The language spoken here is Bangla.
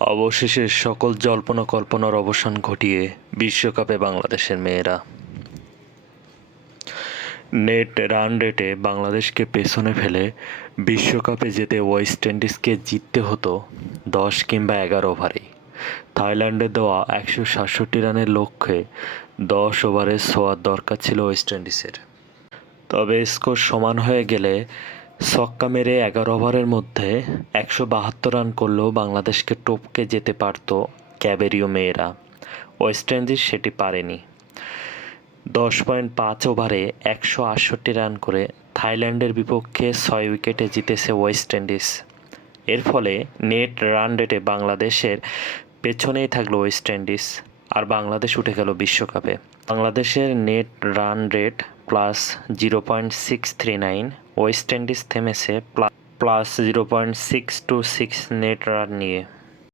অবশেষে সকল জল্পনা কল্পনার অবসান ঘটিয়ে বিশ্বকাপে বাংলাদেশের মেয়েরা। নেট রান রেটে বাংলাদেশকে পেছনে ফেলে বিশ্বকাপে যেতে ওয়েস্ট ইন্ডিজকে জিততে হতো 10 কিংবা 11 ওভারেই। থাইল্যান্ডে দেওয়া 167 রানের লক্ষ্যে 10 ওভারে ছোঁয়ার দরকার ছিল ওয়েস্ট ইন্ডিজের। তবে স্কোর সমান হয়ে গেলে ছক্কা মেরে 11 ওভারের মধ্যে 172 রান করলেও বাংলাদেশকে টপকে যেতে পারত ক্যাবেরীয় মেয়েরা। ওয়েস্ট ইন্ডিজ সেটি পারেনি। 10.5 ওভারে 168 রান করে থাইল্যান্ডের বিপক্ষে 6 উইকেটে জিতেছে ওয়েস্ট ইন্ডিজ। এর ফলে নেট রান রেটে বাংলাদেশের পেছনেই থাকলো ওয়েস্ট ইন্ডিজ, আর বাংলাদেশ উঠে গেল বিশ্বকাপে। বাংলাদেশের net run rate +0.639, West Indies থেমেছে +0.626 নেট রান নিয়ে।